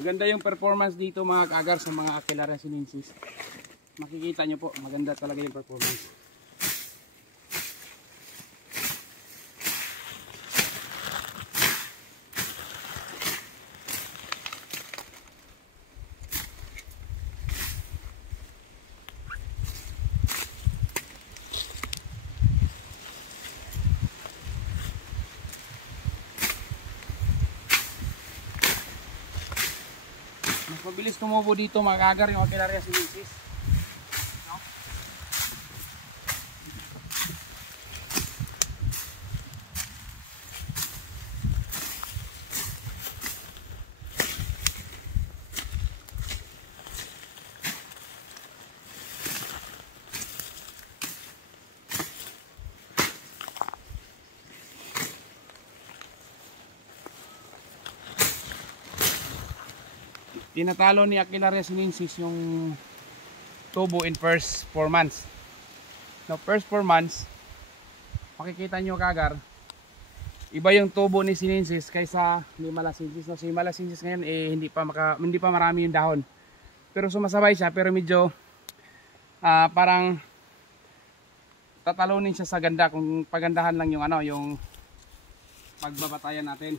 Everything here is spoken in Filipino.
Maganda yung performance dito mga kaagar sa mga Aquilaria sinensis. Makikita nyo po, maganda talaga yung performance. Mas mabilis tumubo dito mga kaagar yung Aquilaria sinensis. No? Tinatalo ni Aquilaria sinensis yung tubo in first 4 months. Now first 4 months, makikita nyo kagar, iba yung tubo ni sinensis kaysa Himala sinensis. No, si Himala sinensis ngayon hindi pa marami yung dahon. Pero sumasabay siya, pero medyo parang tatalunin siya sa ganda kung pagandahan lang yung yung pagbabatayan natin.